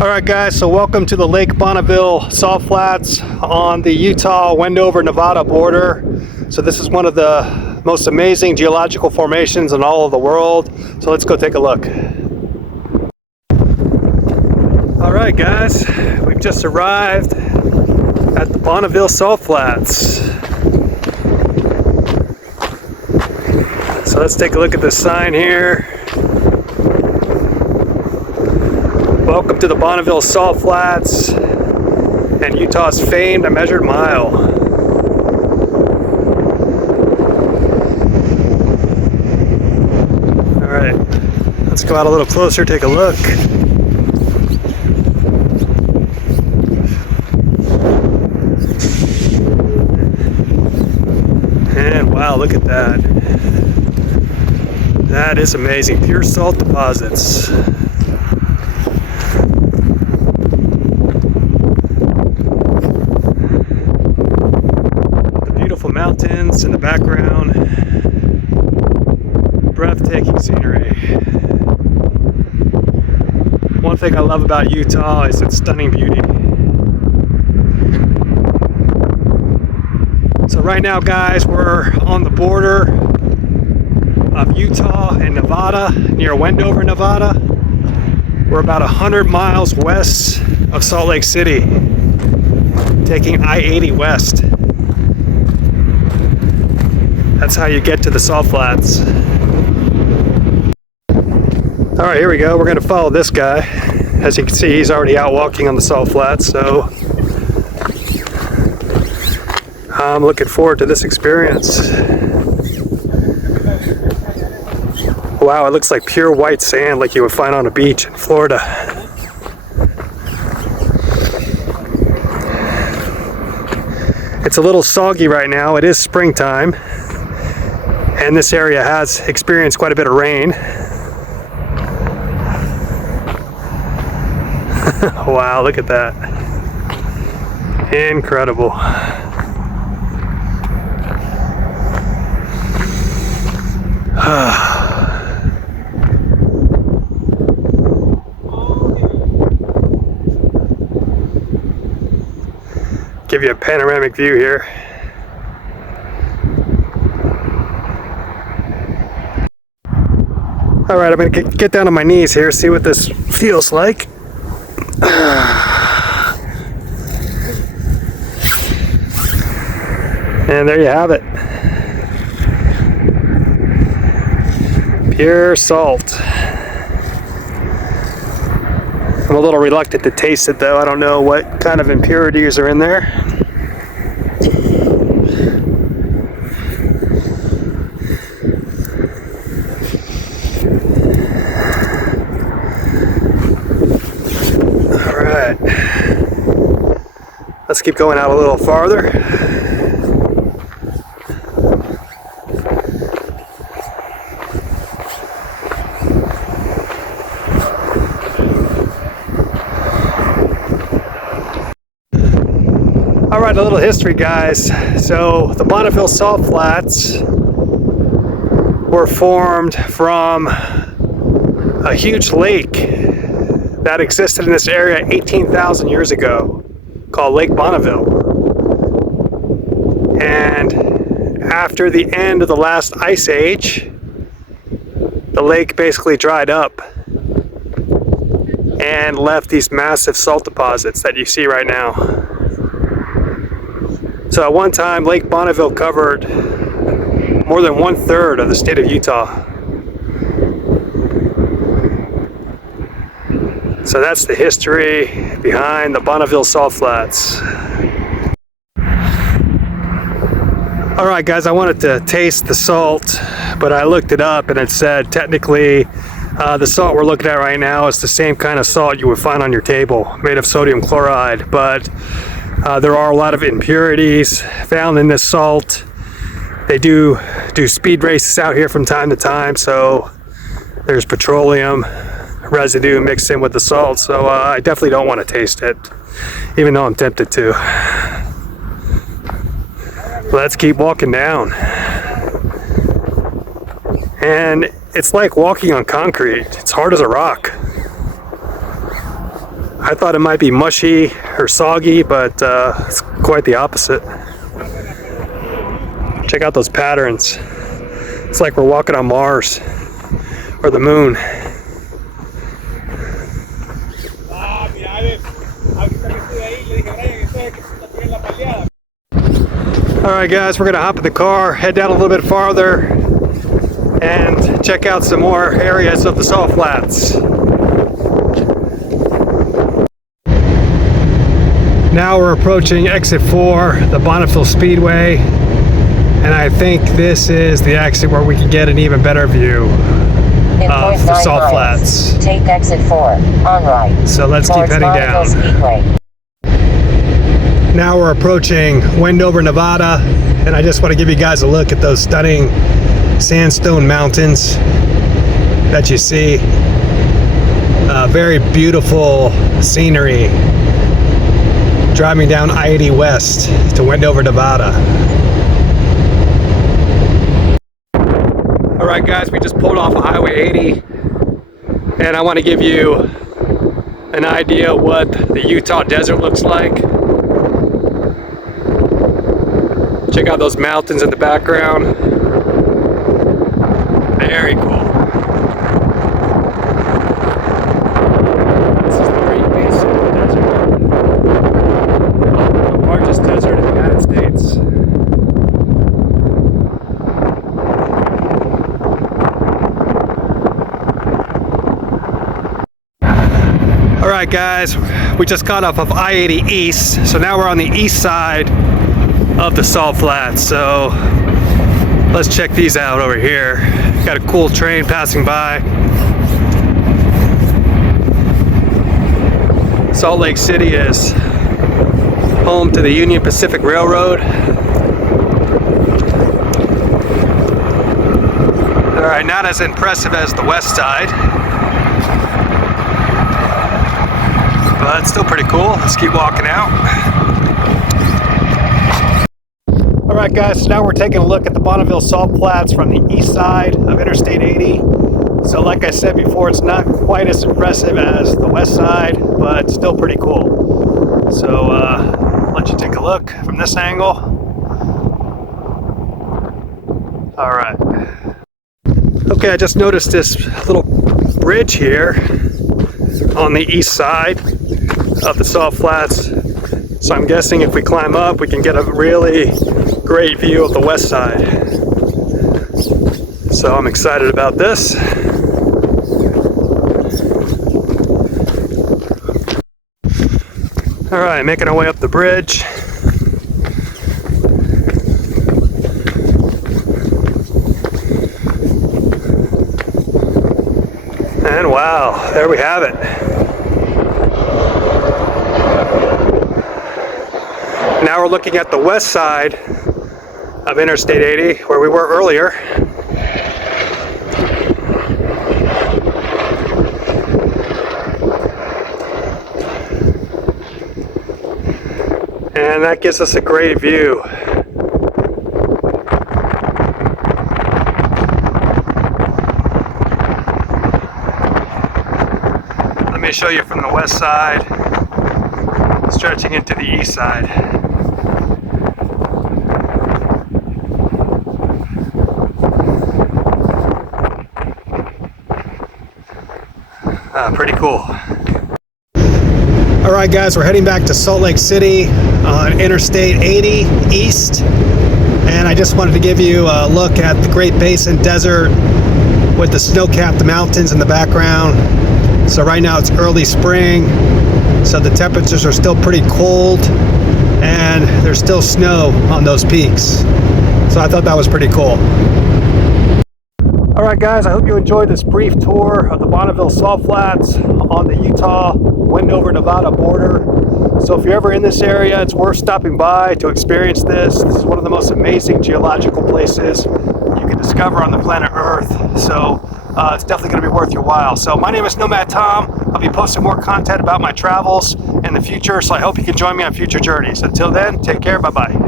Alright guys, so welcome to the Lake Bonneville Salt Flats on the Utah-Wendover, Nevada border. So this is one of the most amazing geological formations in all of the world. So let's go take a look. Alright guys, we've just arrived at the Bonneville Salt Flats. So let's take a look at the sign here. Welcome to the Bonneville Salt Flats and Utah's famed unmeasured mile. Alright, let's go out a little closer, take a look. And wow, look at that. That is amazing. Pure salt deposits. Mountains in the background, breathtaking scenery. One thing I love about Utah is its stunning beauty. So right now guys, we're on the border of Utah and Nevada, near Wendover, Nevada. We're about 100 miles west of Salt Lake City, taking I-80 west. That's how you get to the Salt Flats. All right, here we go. We're gonna follow this guy. As you can see, he's already out walking on the Salt Flats, so I'm looking forward to this experience. Wow, it looks like pure white sand like you would find on a beach in Florida. It's a little soggy right now. It is springtime. And this area has experienced quite a bit of rain. Wow, look at that. Incredible. Give you a panoramic view here. All right, I'm gonna get down on my knees here, see what this feels like. And there you have it. Pure salt. I'm a little reluctant to taste it though. I don't know what kind of impurities are in there. Let's keep going out a little farther. All right, a little history, guys. So the Bonneville Salt Flats were formed from a huge lake that existed in this area 18,000 years ago, called Lake Bonneville. And after the end of the last ice age, the lake basically dried up and left these massive salt deposits that you see right now. So at one time, Lake Bonneville covered more than 1/3 of the state of Utah. So that's the history behind the Bonneville Salt Flats. All right, guys, I wanted to taste the salt, but I looked it up and it said technically the salt we're looking at right now is the same kind of salt you would find on your table, made of sodium chloride, but there are a lot of impurities found in this salt. They do speed races out here from time to time, so there's petroleum residue mixed in with the salt, so I definitely don't want to taste it, even though I'm tempted to. Let's keep walking down. And it's like walking on concrete. It's hard as a rock. I thought it might be mushy or soggy, but it's quite the opposite. Check out those patterns. It's like we're walking on Mars or the moon. Alright guys, we're gonna hop in the car, head down a little bit farther, and check out some more areas of the Salt Flats. Now we're approaching exit 4, the Bonneville Speedway, and I think this is the exit where we can get an even better view of the Salt Flats. Take exit 4 on right. So let's keep heading down. Speedway. Now we're approaching Wendover, Nevada, and I just want to give you guys a look at those stunning sandstone mountains that you see. Very beautiful scenery driving down I-80 West to Wendover, Nevada. Alright guys, we just pulled off of Highway 80, and I want to give you an idea of what the Utah desert looks like. Check out those mountains in the background. Very cool. This is the Great Basin Desert, the largest desert in the United States. Alright guys, we just got off of I-80 East, so now we're on the east side of the Salt Flats. So let's check these out over here. Got a cool train passing by. Salt Lake City is home to the Union Pacific Railroad. Alright, not as impressive as the west side, but still pretty cool. Let's keep walking out. Alright guys, so now we're taking a look at the Bonneville Salt Flats from the east side of Interstate 80. So like I said before, it's not quite as impressive as the west side, but still pretty cool. So I'll let you take a look from this angle. Alright. Okay, I just noticed this little bridge here on the east side of the Salt Flats. So I'm guessing if we climb up, we can get a really great view of the west side. So I'm excited about this. All right, making our way up the bridge. And wow, there we have it. Now we're looking at the west side of Interstate 80, where we were earlier. And that gives us a great view. Let me show you from the west side, stretching into the east side. Pretty cool. Alright guys, we're heading back to Salt Lake City on Interstate 80 East, and I just wanted to give you a look at the Great Basin Desert with the snow-capped mountains in the background. So right now it's early spring, so the temperatures are still pretty cold and there's still snow on those peaks. So I thought that was pretty cool. Alright guys, I hope you enjoyed this brief tour of the Bonneville Salt Flats on the Utah-Wendover, Nevada border. So if you're ever in this area, it's worth stopping by to experience this. This is one of the most amazing geological places you can discover on the planet Earth. So it's definitely going to be worth your while. So my name is Nomad Tom. I'll be posting more content about my travels in the future, so I hope you can join me on future journeys. Until then, take care, bye-bye.